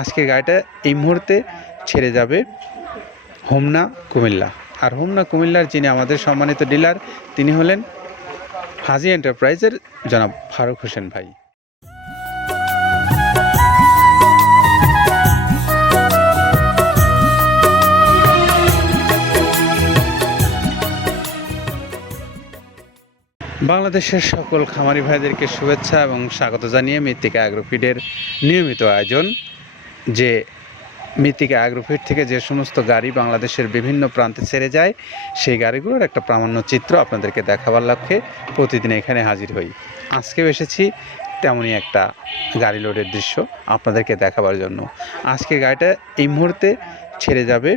আজকের গাড়িটা এই মুহূর্তে ছেড়ে যাবে হোমনা কুমিল্লা। আর হোমনা কুমিল্লার যিনি আমাদের সম্মানিত ডিলার, তিনি হলেন হাজি এন্টারপ্রাইজের জনাব ফারুক হোসেন ভাই। বাংলাদেশের সকল খামারি ভাইদেরকে শুভেচ্ছা এবং স্বাগত জানিয়ে মৃত্তিকা অ্যাগ্রোফিডের নিয়মিত আয়োজন। যে মৃত্তিকা অ্যাগ্রোফিড থেকে যে সমস্ত গাড়ি বাংলাদেশের বিভিন্ন প্রান্তে ছেড়ে যায়, সেই গাড়িগুলোর একটা প্রামাণ্য চিত্র আপনাদেরকে দেখাবার লক্ষ্যে প্রতিদিন এখানে হাজির হই। আজকেও এসেছি তেমনই একটা গাড়ি লোডের দৃশ্য আপনাদেরকে দেখাবার জন্য। আজকের গাড়িটা এই মুহূর্তে ছেড়ে যাবে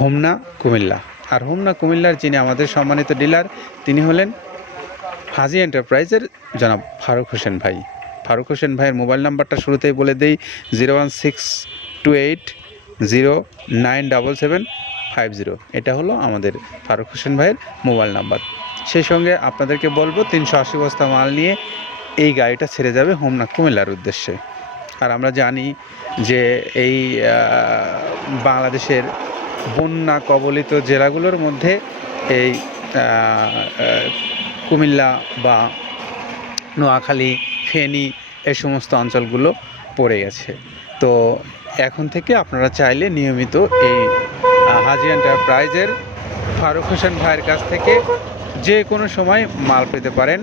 হোমনা কুমিল্লা। আর হোমনা কুমিল্লার যিনি আমাদের সম্মানিত ডিলার, তিনি হলেন হাজি এন্টারপ্রাইজের জনাব ফারুক হোসেন ভাই। ফারুক হোসেন ভাইয়ের মোবাইল নাম্বারটা শুরুতেই বলে দিই, zero one six two eight zero nine double seven five zero. এটা হলো আমাদের ফারুক হোসেন ভাইয়ের মোবাইল নাম্বার। সেই সঙ্গে আপনাদেরকে বলব, তিনশো আশি বস্তা মাল নিয়ে এই গাড়িটা ছেড়ে যাবে হোমনা কুমিল্লার উদ্দেশ্যে। আর আমরা জানি যে এই বাংলাদেশের বন্যা কবলিত জেলাগুলোর মধ্যে এই কুমিল্লা বা নোয়াখালী, ফেনী এই সমস্ত অঞ্চলগুলো পড়ে গেছে। তো এখন থেকে আপনারা চাইলে নিয়মিত এই হাজি এন্টারপ্রাইজের ফারুক হোসেন ভাইয়ের কাছ থেকে যে কোনো সময় মাল পেতে পারেন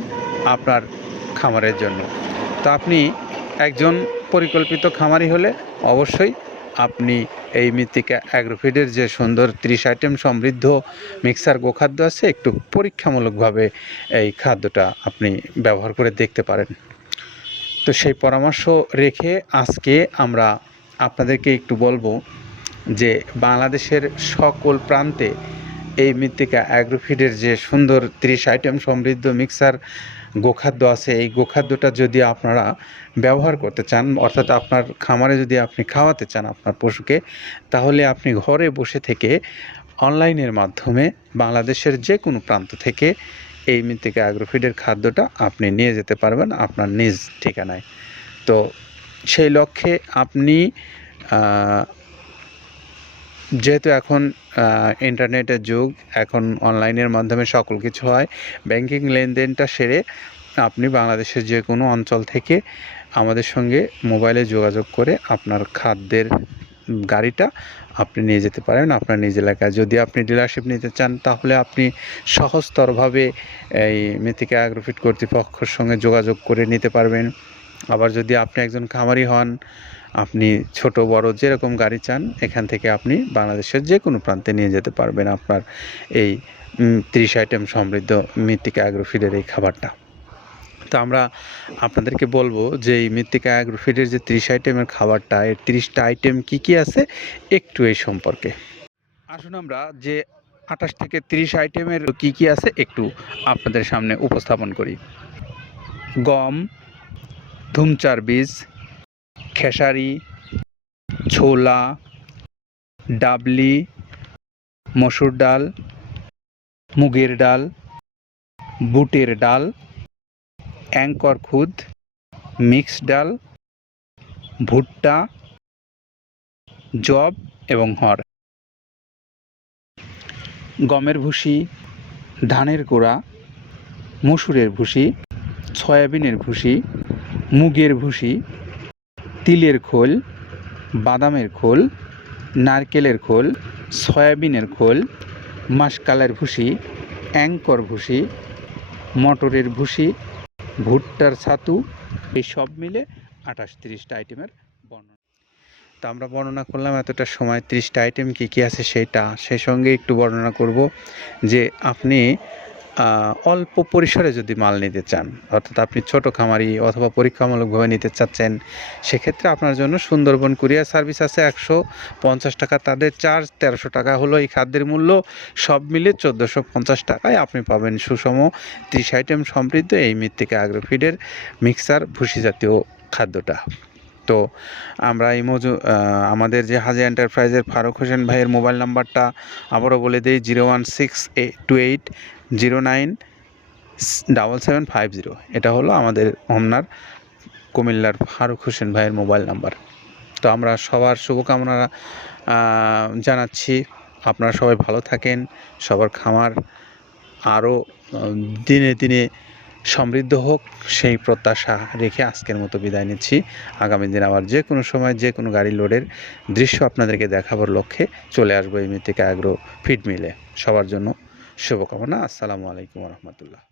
আপনার খামারের জন্য। তো আপনি একজন পরিকল্পিত খামারি হলে অবশ্যই আপনি এই মৃত্তিকা অ্যাগ্রোফিডের যে সুন্দর ত্রিশ আইটেম সমৃদ্ধ মিক্সার গোখাদ্য আছে, একটু পরীক্ষামূলকভাবে এই খাদ্যটা আপনি ব্যবহার করে দেখতে পারেন। তো সেই পরামর্শ রেখে আজকে আমরা আপনাদেরকে একটু বলব যে বাংলাদেশের সকল প্রান্তে এই মৃত্তিকা অ্যাগ্রোফিডের যে সুন্দর ত্রিশ আইটেম সমৃদ্ধ মিক্সার গোখাদ্য আছে, এই গোখাদ্যটা যদি আপনারা ব্যবহার করতে চান, অর্থাৎ আপনার খামারে যদি আপনি খাওয়াতে চান আপনার পশুকে, তাহলে আপনি ঘরে বসে থেকে অনলাইনের মাধ্যমে বাংলাদেশের যে কোনো প্রান্ত থেকে এই মৃত্তিকা অ্যাগ্রোফিডের খাদ্যটা আপনি নিয়ে যেতে পারবেন আপনার নিজ ঠিকানায়। তো সেই লক্ষ্যে আপনি যেহেতু এখন ইন্টারনেটের যুগ, এখন অনলাইনের মাধ্যমে সকল কিছু হয়, ব্যাংকিং লেনদেনটা সেরে আপনি বাংলাদেশের যে কোনো অঞ্চল থেকে আমাদের সঙ্গে মোবাইলে যোগাযোগ করে আপনার খাদ্যের গাড়িটা আপনি নিয়ে যেতে পারেন আপনার নিজ এলাকায়। যদি আপনি ডিলারশিপ নিতে চান, তাহলে আপনি সহজতরভাবে এই মৃত্তিকা অ্যাগ্রোফিট কর্তৃপক্ষের সঙ্গে যোগাযোগ করে নিতে পারবেন। আবার যদি আপনি একজন খামারি হন, আপনি ছোট, বড় যেরকম গাড়ি চান, এখান থেকে আপনি বাংলাদেশের যে কোনো প্রান্তে নিয়ে যেতে পারবেন আপনার এই ত্রিশ আইটেম সমৃদ্ধ মৃত্তিকা অ্যাগ্রোফিডের এই খাবারটা। তো আমরা আপনাদেরকে বলব যে এই মৃত্তিকা অ্যাগ্রোফিডের যে ত্রিশ আইটেমের খাবারটা এর তিরিশটা আইটেম কি কি আছে একটু এই সম্পর্কে। আসুন আমরা যে আঠাশ থেকে তিরিশ আইটেমের কি কি আছে একটু আপনাদের সামনে উপস্থাপন করি। গম, ধুমচার বীজ, খেসারি, ছোলা, ডাবলি, মসুর ডাল, মুগের ডাল, বুটের ডাল অ্যাঙ্কর খুদ, মিক্স ডাল, ভুট্টা, জব এবং হর। গমের ভুসি, ধানের গোড়া, মসুরের ভুসি, সয়াবিনের ভুসি, মুগের ভুসি, তিলের খোল, বাদামের খোল, নারকেলের খোল, সয়াবিনের খোল, মাসকালের ভুসি, অ্যাঙ্কর ভুসি, মটরের ভুসি ভুট্টার ছাতু, এই সব মিলে আঠাশ তিরিশটা আইটেমের বর্ণনা। তো আমরা বর্ণনা করলাম এতটা সময়, তিরিশটা আইটেম কী কী আছে সেটা। সেই সঙ্গে একটু বর্ণনা করব যে আপনি অল্প পরিসরে যদি মাল নিতে চান, অর্থাৎ আপনি ছোট খামারি অথবা পরীক্ষামূলকভাবে নিতে চাচ্ছেন, সেক্ষেত্রে আপনার জন্য সুন্দরবন কুরিয়ার সার্ভিস আছে একশো পঞ্চাশ টাকা। তাদের চার্জ তেরোশো টাকা হলো, এই খাদ্যের মূল্য সব মিলে চোদ্দোশো পঞ্চাশ টাকায় আপনি পাবেন সুষম ত্রিশ আইটেম সমৃদ্ধ এই মৃত্তিকা অ্যাগ্রোফিডের মিক্সার, ভুসি জাতীয় খাদ্যটা। তো আমরা এই মজু আমাদের যে হাজি এন্টারপ্রাইজের ফারুক হোসেন ভাইয়ের মোবাইল নাম্বারটা আবারও বলে দিই, zero one six two eight zero nine double seven five zero. এটা হলো আমাদের হোমনার কুমিল্লার ফারুক হোসেন ভাইয়ের মোবাইল নাম্বার। তো আমরা সবার শুভকামনা জানাচ্ছি। আপনারা সবাই ভালো থাকেন। সবার খামার আরও দিনে দিনে সমৃদ্ধ হোক, সেই প্রত্যাশা রেখে আজকের মতো বিদায় নিচ্ছি। আগামী দিন আবার যে কোনো সময় যে কোনো গাড়ি লোডের দৃশ্য আপনাদেরকে দেখাবার লক্ষ্যে চলে আসব এই মৃত্তিকা অ্যাগ্রো মিলে। সবার জন্য শুভকামনা। আসসালামু আলাইকুম রহমতুল্লাহ।